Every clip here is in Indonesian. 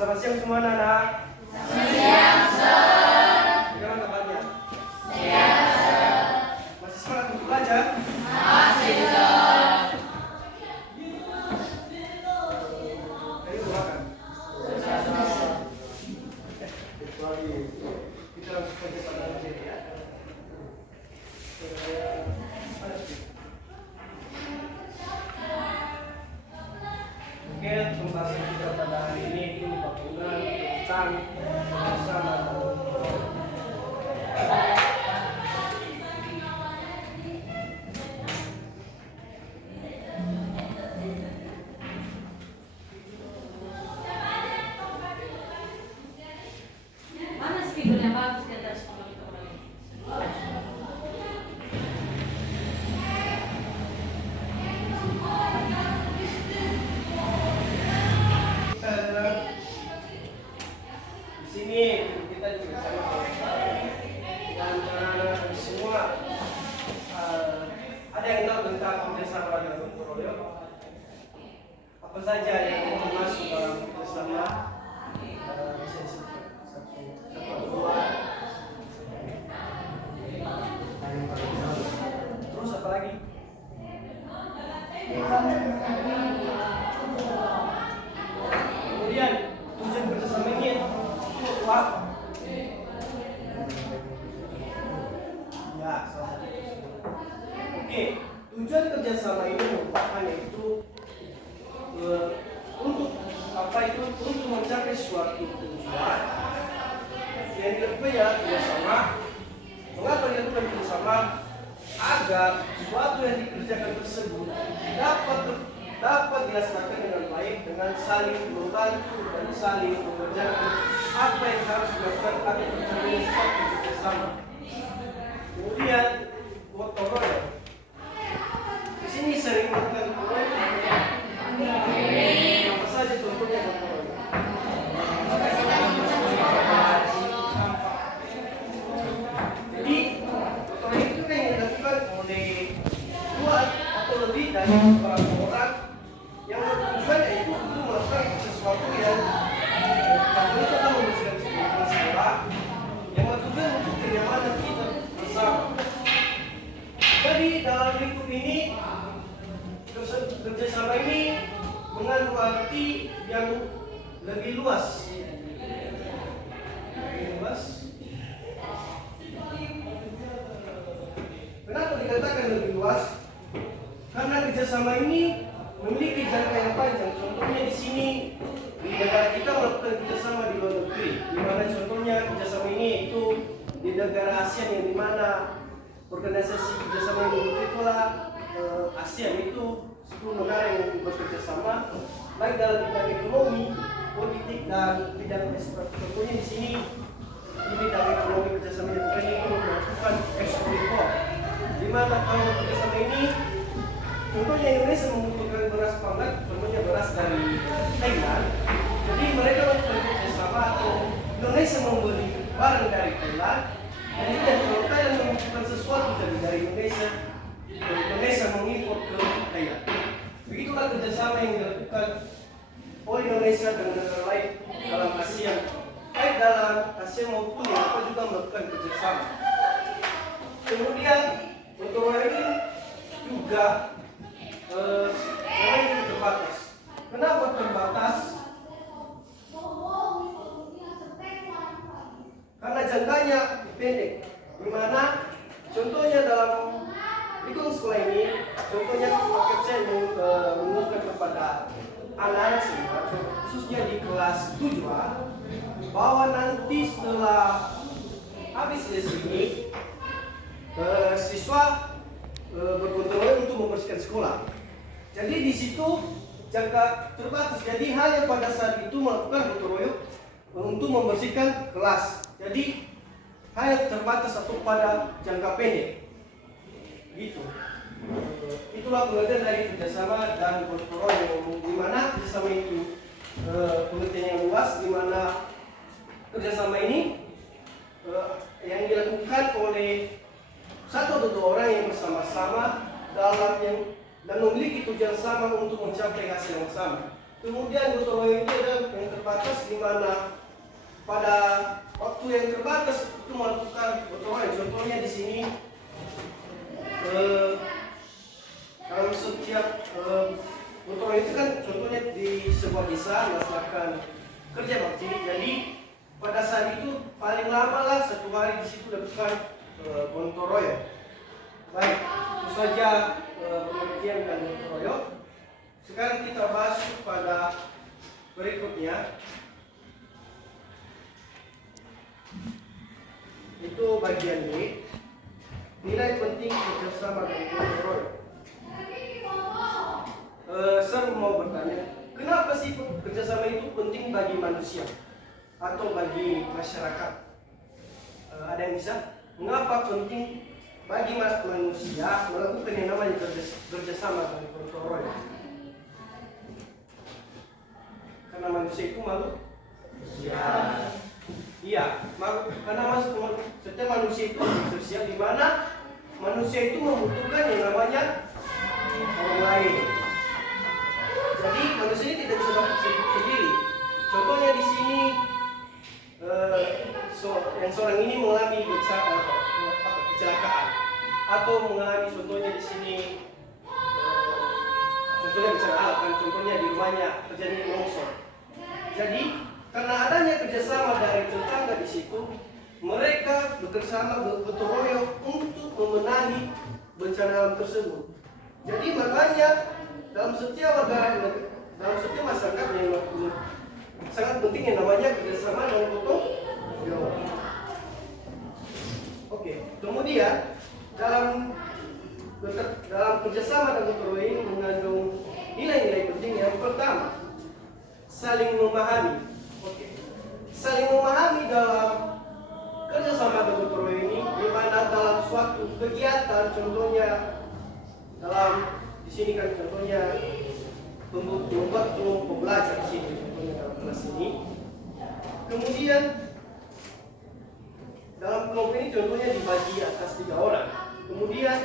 Selamat siang semua anak-anak. Siang, Sir. Bagaimana kabarnya? Siang, Sir. Masih semangat untuk belajar? Masih, Sir. Jadi doakan. Kecuali kita langsung saja pada materi ya. Oke, pembahasan kita pada hari ini itu bangunan tentang bersama. Mana speakernya bagus di atas monitor ini? Di sini kita juga sama dan anak-anak semua ada yang tahu tentang kerjasama dan gotong royong? Apa saja yang masuk dalam kerjasama? Bisa disebut satu atau dua. Terus apa lagi? Kemudian tujuan kerjasama ini itu apa? Ya, salah satu. Oke, tujuan kerjasama ini merupakan yaitu untuk apa itu untuk mencapai suatu tujuan yang dilakukan ya kerjasama. Mengapa dilakukan kerjasama? Agar sesuatu yang dikerjakan tersebut dapat dilaksanakan dengan baik dengan saling membantu dan saling mengerjakan apa yang harus dilakukan agar tercapai suatu kerjasama. Kemudian gotong royong. Di sini sering melakukan gotong royong. Apa saja contohnya gotong royong? Jadi gotong royong itu kan yang dilakukan oleh dua atau lebih dari beberapa orang yang bertujuan yaitu untuk melakukan sesuatu yang contohnya adalah membersihkan sekolah yang bertujuan untuk kenyamanan kita bersama. Jadi dalam lingkup ini kerjasama ini mengandung arti yang lebih luas. Kenapa dikatakan lebih luas? Karena kerjasama ini memiliki jangka yang panjang. Contohnya di sini di negara kita melakukan kerjasama di luar negeri. Di mana contohnya kerjasama ini itu di negara ASEAN yang dimana organisasi kerjasama yang memiliki ASEAN itu 10 negara yang bekerja sama baik dalam bidang ekonomi, politik dan bidang ekspor. Contohnya di sini di bidang ekonomi kerjasama yang bukan itu melakukan ekspor impor. Di mana kalau kerjasama ini contohnya Indonesia membutuhkan beras pangan, contohnya beras dari Thailand. Jadi mereka melakukan kerjasama atau Indonesia membeli barang dari Thailand. Jadi kalau Thailand membutuhkan sesuatu dari Indonesia mengimpor ke Thailand. Begitulah kerjasama yang dilakukan oleh Indonesia dengan negara lain dalam ASEAN, baik dalam ASEAN maupun Eropa juga melakukan kerjasama. Kemudian untuk ini juga ini terbatas. Kenapa terbatas? Karena jangkanya pendek. Di mana contohnya dalam lingkungan sekolah ini, contohnya paket saya mengumumkan kepada anak-anak semua, khususnya di kelas 7 bahwa nanti setelah habis lesson ini siswa bergotong royong untuk membersihkan sekolah. Jadi di situ jangka terbatas. Jadi hanya pada saat itu melakukan gotong royong untuk membersihkan kelas. Jadi hanya terbatas atau pada jangka pendek. Gitu. Itulah pengertian dari kerjasama dan gotong royong. Di mana kerjasama itu pengertian yang luas, di mana kerjasama ini yang dilakukan oleh satu atau dua orang yang bersama-sama dalam yang dan memiliki tujuan sama untuk mencapai hasil yang sama. Kemudian gotong royong itu adalah yang terbatas di mana pada waktu yang terbatas itu melakukan gotong royong. Contohnya di sini dalam setiap gotong royong itu kan contohnya di sebuah desa melaksanakan kerja bakti. Jadi pada saat itu paling lama lah 1 hari di situ lakukan gotong royong. Baik, itu saja pengertian dan gotong royong. Sekarang kita masuk pada berikutnya. Itu bagian B. Nilai penting kerjasama dan gotong royong. Saya mau bertanya, kenapa sih kerjasama itu penting bagi manusia atau bagi masyarakat? Ada yang bisa? Mengapa penting bagi manusia melakukan yang namanya kerjasama dan gotong royong? Karena manusia itu makhluk sosial. Iya, karena setiap manusia itu sosial, di mana manusia itu membutuhkan yang namanya orang lain. Jadi manusia ini tidak bisa hidup sendiri. Contohnya di sini, yang seorang ini mengalami kecelakaan atau mengalami, contohnya di sini, contohnya bencana alam, kan contohnya di rumahnya terjadi longsor. Jadi karena adanya kerjasama dari tetangga di situ, mereka bekerjasama gotong royong untuk memenangi bencana alam tersebut. Jadi makanya dalam setiap masyarakat yang sangat penting yang namanya kerjasama dan gotong royong. Oke, kemudian dalam kerjasama dan gotong royong ini mengandung nilai-nilai penting. Yang pertama, saling memahami. Oke, saling memahami dalam kerjasama dan gotong royong ini, di mana dalam suatu kegiatan, contohnya dalam di sini kan contohnya membuat kelompok belajar di sini, contohnya dalam kelas ini. Kemudian dalam kelompok ini contohnya dibagi atas 3 orang. Kemudian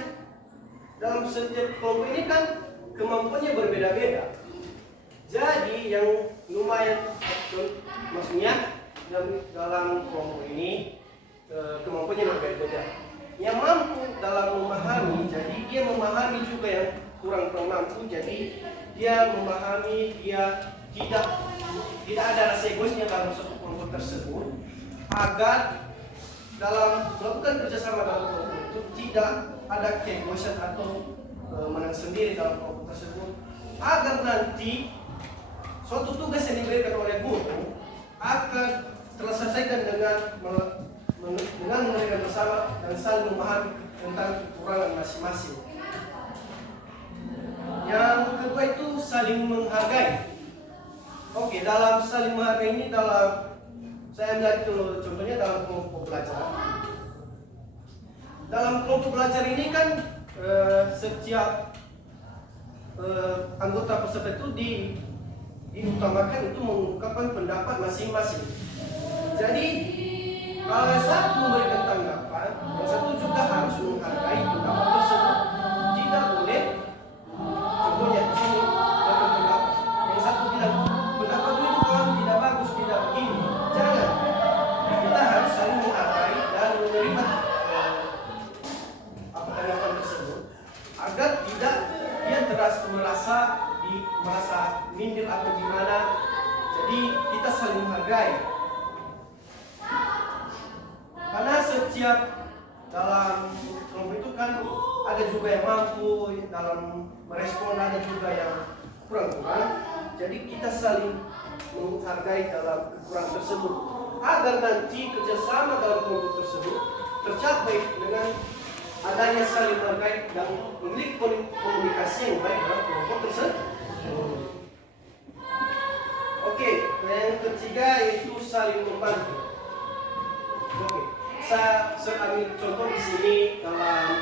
dalam setiap kelompok ini kan kemampuannya berbeda-beda. Jadi yang lumayan, maksudnya dalam kelompok ini kemampuannya berbeda. Yang mampu dalam memahami, jadi dia memahami juga yang kurang mampu. Jadi dia memahami, dia tidak ada rasa egoisnya dalam suatu kelompok tersebut, agar dalam melakukan kerjasama dalam kelompok itu tidak ada keegoisan atau menang sendiri dalam kelompok tersebut, agar nanti suatu tugas yang diberikan oleh guru akan terselesaikan dengan mereka bersama dan saling memahami tentang kekurangan masing-masing. Yang kedua itu saling menghargai. Oke, dalam saling menghargai ini, saya melihat contohnya dalam kelompok belajar. Dalam kelompok belajar ini kan setiap anggota peserta itu diutamakan untuk mengungkapkan pendapat masing-masing. Jadi kalau yang satu memberikan tanggapan, yang satu juga harus menghargai pendapat tersebut. Tidak boleh, contohnya di sini pendapat, yang satu bilang pendapat itu kawan tidak bagus, tidak begini. Jangan. Kita harus saling menghargai dan menerima tanggapan tersebut, agar tidak dia merasa minder atau gimana. Jadi kita saling menghargai. Karena setiap dalam kelompok itu kan ada juga yang mampu dalam merespon, ada juga yang kurang. Jadi kita saling menghargai dalam kekurangan tersebut, agar nanti kerjasama dalam kelompok tersebut tercapai dengan adanya saling menghargai dan memiliki komunikasi yang baik dalam kelompok tersebut. Oke, yang ketiga yaitu saling membantu. Oke, saya ambil contoh di sini dalam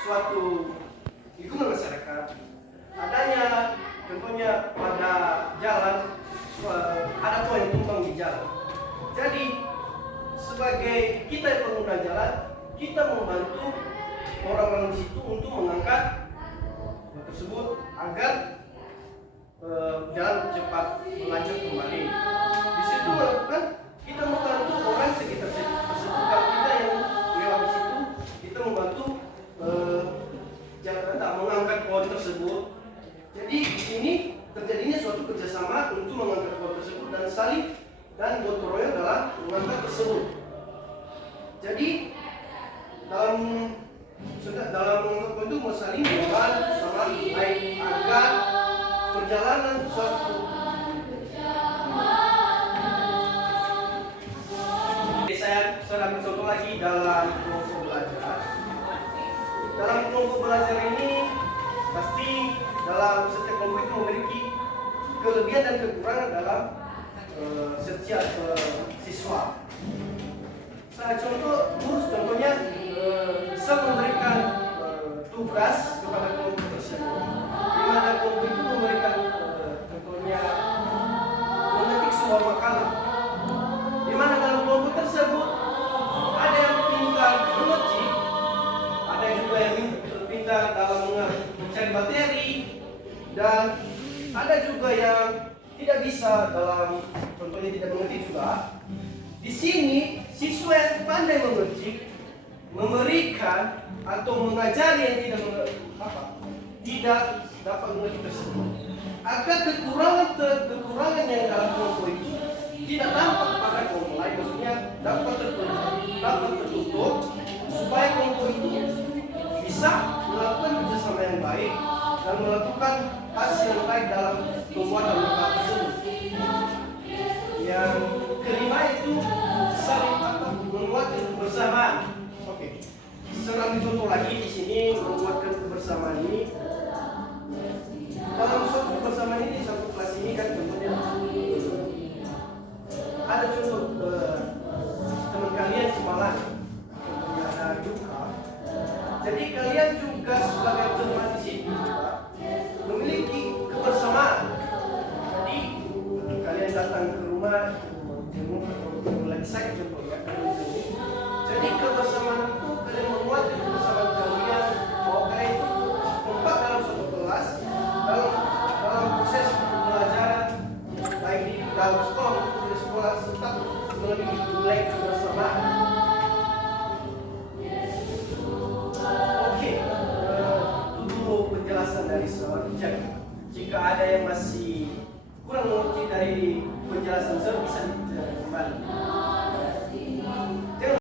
suatu lingkungan masyarakat. Adanya contohnya pada jalan, ada pohon yang tumbang di jalan. Jadi sebagai kita yang pengguna jalan, kita membantu orang-orang di situ untuk mengangkat pohon tersebut agar jalan cepat melanjut kembali. Di situ bekerjasama untuk mengangkat kelompok tersebut dan saling dan gotong royong dalam mengangkat tersebut. Jadi dalam mengangkat itu mau saling berdoa sama baik agar perjalanan suatu. Saya ambil contoh lagi dalam kelompok belajar. Dalam kelompok belajar ini pasti dalam setiap kelompok itu memiliki kelebihan dan kekurangan dalam setiap siswa. Saya contohnya bisa memberikan tugas kepada kelompok tersebut, di mana kelompok itu memberikan contohnya mengetik sebuah makalah, di mana dalam kelompok tersebut ada yang pintar mengetik, ada juga yang pintar dalam mencari materi, dan ada juga yang tidak bisa dalam contohnya tidak mengetik juga. Di sini siswa yang pandai mengetik memberikan atau mengajari yang tidak dapat mengetik tersebut, agar kekurangan yang dalam kelompok itu tidak tampak pada kelompok lain, maksudnya dapat tertutup supaya kelompok itu bisa melakukan kerjasama yang baik dan melakukan hasil yang baik dalam pembuatan makalah tersebut. Yang kelima itu saling menguatkan kebersamaan. Oke, saya ambil contoh lagi di sini menguatkan kebersamaan ini. Dalam suatu kebersamaan ini, satu kelas ini kan contohnya ada contoh teman kalian semalam, contohnya ada duka. Jadi kalian juga sebagai teman di sini memiliki kebersamaan. Jadi kalian datang ke rumah jenguk atau lagi sakit contohnya. Jadi kebersamaan itu kalian menguatkan kebersamaan kalian bahwa kalian itu kompak dalam suatu kelas, dalam proses pembelajaran baik di dalam sekolah maupun di sekolah, tetap memiliki nilai kebersamaan. Oke, itu dulu penjelasan dari seorang teacher. Jika ada yang masih kurang mengerti dari penjelasan saya, bisa